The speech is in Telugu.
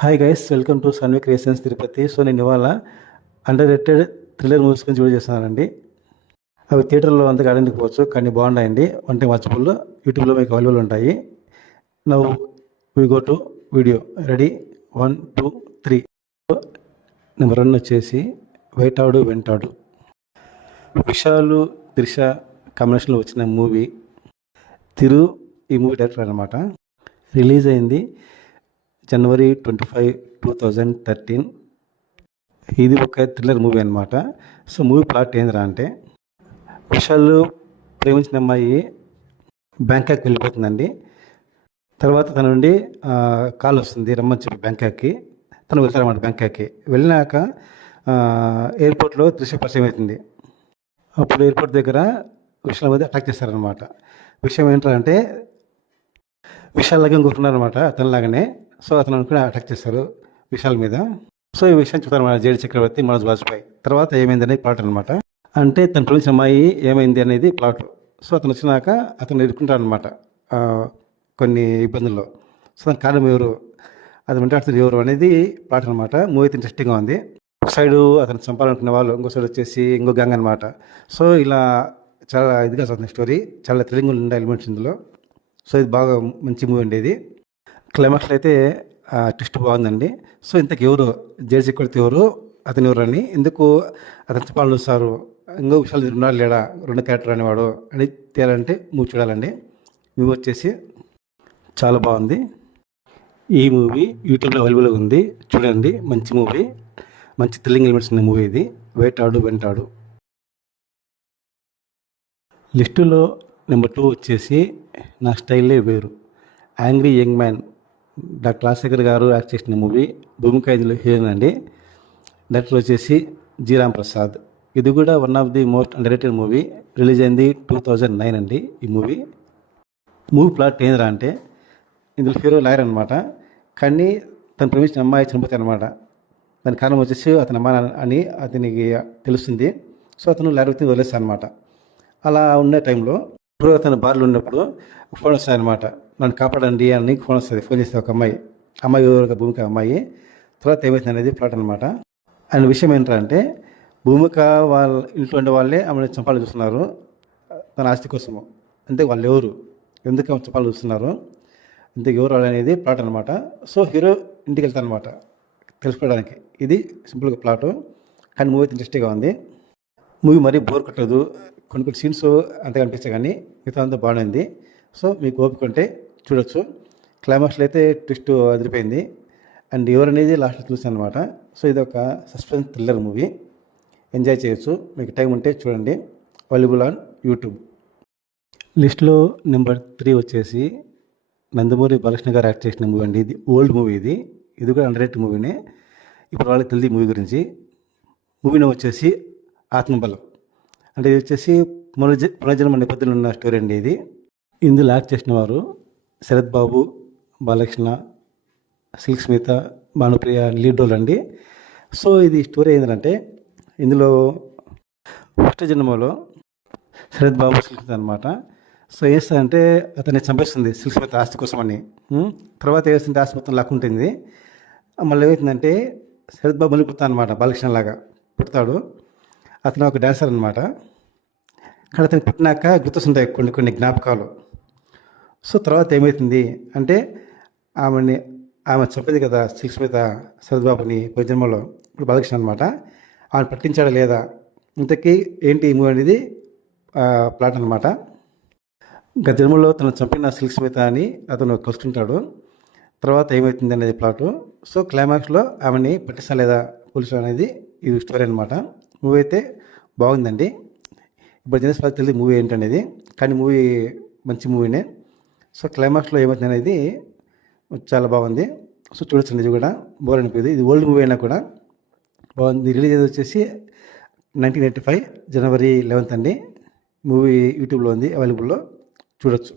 Hi guys welcome to Sanvi creations Tirupati so నేను ఇవాళ అండర్ రేటెడ్ థ్రిల్లర్ మూవీస్ గురించి వీడియో చేస్తున్నానండి. అవి థియేటర్లో అంతగా ఆడడానికి పోవచ్చు కానీ బాగున్నాయండి. అంటే టైం వాచబుల్ యూట్యూబ్లో మీకు అవైలబుల్ ఉంటాయి. Now we go to video ready one two three number one వచ్చేసి వెయిటాడు వెంటాడు విశాలు త్రిష కాంబినేషన్లో వచ్చిన మూవీ తిరు ఈ మూవీ డైరెక్టర్ అనమాట రిలీజ్ అయింది. January twenty five two thousand thirteen. ఇది ఒక థ్రిల్లర్ మూవీ అనమాట సో మూవీ ప్లాట్ ఏందిరా అంటే విశాల్ ప్రేమించిన అమ్మాయి బ్యాంకాక్ వెళ్ళిపోతుందండి. తర్వాత తన నుండి కాల్ వస్తుంది రమ్మని చెప్పి బ్యాంకాక్కి. తను వెళ్తారన్నమాట బ్యాంకాక్కి. వెళ్ళినాక ఎయిర్పోర్ట్లో దృశ్య పరిచయం అవుతుంది. అప్పుడు ఎయిర్పోర్ట్ దగ్గర విశాల్ మీద అటాక్ చేస్తారనమాట విషయం ఏంటంటే విశాల్ లాగా ఇంకొకరున్నారనమాట అతనిలాగానే. సో అతను కూడా అటాక్ చేస్తారు విశాల్ మీద. సో ఈ విషయం చెప్తారు మన జేడి చక్రవర్తి మనోజ్ వాజ్పేయి. తర్వాత ఏమైంది అనేది ప్లాట్ అనమాట అంటే తన పిలిచిన అమ్మాయి ఏమైంది అనేది ప్లాట్ సో అతను వచ్చినాక అతను ఎదుర్కొంటాడు అనమాట కొన్ని ఇబ్బందుల్లో. సో దాని కారణం ఎవరు? అది వెంటాడుతున్న ఎవరు అనేది ప్లాట్ అనమాట మూవీ అయితే ఇంట్రెస్టింగ్గా ఉంది. ఒక సైడు అతను చంపాలనుకునే వాళ్ళు ఇంకో సైడ్ వచ్చేసి ఇంకో గ్యాంగ్ అనమాట సో ఇలా చాలా ఇదిగా చదువుతుంది స్టోరీ చాలా థ్రిల్లింగ్ ఉండే ఎలిమెంట్స్ ఇందులో. సో ఇది బాగా మంచి మూవీ అండి ఇది. క్లైమాక్స్లో అయితే ట్విస్ట్ బాగుందండి. సో ఇంతకు ఎవరు? జేసీ కొడితే ఎవరు? అతను ఎవరు అని. ఎందుకు అతను చెప్పాలి చూస్తారు ఇంకో విషయాలు ఉన్నాడు లేడా? రెండు క్యారెక్టర్ అనేవాడు అని తేలాలంటే మూవీ చూడాలండి. మూవీ వచ్చేసి చాలా బాగుంది. ఈ మూవీ యూట్యూబ్లో అవైలబుల్గా ఉంది. చూడండి మంచి మూవీ. మంచి థ్రిల్లింగ్ ఎలిమెంట్స్ ఉన్న మూవీ ఇది. వేటాడు వెంటాడు. లిస్టులో నెంబర్ టూ వచ్చేసి నా స్టైలే వేరు. Angry young man doctor Rajasekhar garu act చేసిన మూవీ భూమి ఖైదీలో హీరోయిన్ అండి. డైరెక్టర్ వచ్చేసి జీరామ్ ప్రసాద్. ఇది కూడా one of the most underrated movie release అయింది టూ థౌజండ్ నైన్ అండి ఈ మూవీ. మూవీ ప్లాట్ ఏందిరా అంటే ఇందులో హీరో లాయర్ అనమాట కానీ తను ప్రేమించిన అమ్మాయి చనిపోతాయి అనమాట దాని కారణం వచ్చేసి అతని అమ్మ నాన్న అని అతనికి తెలుస్తుంది. సో అతను లాయర్ వృత్తిని వదిలేస్తాను అనమాట అలా ఉండే టైంలో ఇప్పుడు అతను బార్లో ఉన్నప్పుడు ఫోన్ వస్తాయన్నమాట. నన్ను కాపాడండి అని ఫోన్ వస్తుంది. ఫోన్ చేస్తే ఒక అమ్మాయి అమ్మాయి ఒక భూమిక అమ్మాయి తర్వాత ఏమవుతుంది అనేది ప్లాట్ అనమాట ఆయన విషయం ఏంటంటే భూమిక వాళ్ళ ఇంట్లో ఉండే వాళ్ళే ఆమెను చంపాలని చూస్తున్నారు. తన ఆస్తి కోసము. అంతే వాళ్ళు ఎవరు? ఎందుకు ఆమె చంపాలని చూస్తున్నారు? ఇంతకు ఎవరు వాళ్ళు అనేది ప్లాట్ అనమాట సో హీరో ఇంటికి వెళ్తాను అనమాట తెలుసుకోవడానికి. ఇది సింపుల్గా ప్లాట్. కానీ మూవీ ఇంట్రెస్టింగ్గా ఉంది. మూవీ మరీ బోర్ కొట్టదు కొన్ని కొన్ని సీన్స్ అంతగా అనిపిస్తాయి కానీ మిగతా అంతా బాగుంది సో మీకు ఓపిక ఉంటే చూడొచ్చు. క్లైమాక్స్లో అయితే ట్విస్ట్ అదిరిపోయింది. అండ్ ఎవరు అనేది లాస్ట్ చూసాను అనమాట సో ఇది ఒక సస్పెన్స్ థ్రిల్లర్ మూవీ ఎంజాయ్ చేయొచ్చు. మీకు టైం ఉంటే చూడండి. అవైలబుల్ ఆన్ యూట్యూబ్ లిస్ట్లో నెంబర్ త్రీ వచ్చేసి నందమూరి బాలకృష్ణ గారు యాక్ట్ చేసిన మూవీ అండి. ఇది ఓల్డ్ మూవీ ఇది. ఇది కూడా అండర్ రేటెడ్ మూవీనే ఇప్పుడు వాళ్ళకి తెలియదు మూవీ గురించి. మూవీ నేమ్ వచ్చేసి ఆత్మబలం. అంటే ఇది వచ్చేసి పునర్జ పునర్జన్మ నేపథ్యంలో ఉన్న స్టోరీ అండి ఇది. ఇందులో యాక్ట్ చేసిన వారు Sarath Babu Balakrishna Silk Smitha Bhanupriya lead role అండి. సో ఇది స్టోరీ ఏంటంటే ఇందులో ఫస్ట్ జన్మలో శరత్ బాబు సిల్క్ స్మిత అనమాట సో ఏస్తారంటే అతన్ని చంపేస్తుంది సిల్క్ స్మిత ఆస్తి కోసం అని తర్వాత ఏస్తుంటే ఆస్తి మొత్తం లాక్కుంటుంది మళ్ళీ ఏమవుతుందంటే శరత్ బాబు మళ్ళీ పుడతాడు అనమాట బాలకృష్ణ లాగా పుడతాడు. అతను ఒక డాన్సర్ అనమాట కానీ అతను పుట్టినాక గుర్తొస్తుంటాయి కొన్ని కొన్ని జ్ఞాపకాలు. సో తర్వాత ఏమవుతుంది అంటే ఆమెని ఆమె చెప్పింది కదా సిక్స్ మీద శరద్బాబుని జన్మలో ఇప్పుడు బాలకృష్ణ అనమాట ఆమె పట్టించాడా లేదా? ఇంతకీ ఏంటి ఈ మూవీ అనేది? ప్లాట్ అనమాట గత జన్మలో తను చంపిన సిల్క్ స్మిత అని అతను కలుసుకుంటాడు తర్వాత ఏమవుతుంది అనేది ప్లాటు. సో క్లైమాక్స్లో ఆమెని పట్టిస్తా లేదా పోలీసులు అనేది ఇది స్టోరీ అనమాట మూవీ అయితే బాగుందండి. ఇప్పుడు జనస్ తెలియదు మూవీ ఏంటనేది. కానీ మూవీ మంచి మూవీనే. సో క్లైమాక్స్లో ఏమవుతుంది అనేది చాలా బాగుంది. సో చూడొచ్చు ఇది కూడా. బోర్ అనిపోయింది ఇది ఓల్డ్ మూవీ అయినా కూడా బాగుంది. రిలీజ్ అయ్యేది వచ్చేసి nineteen eighty five January eleventh అండి. మూవీ యూట్యూబ్లో ఉంది అవైలబుల్లో. చూడొచ్చు.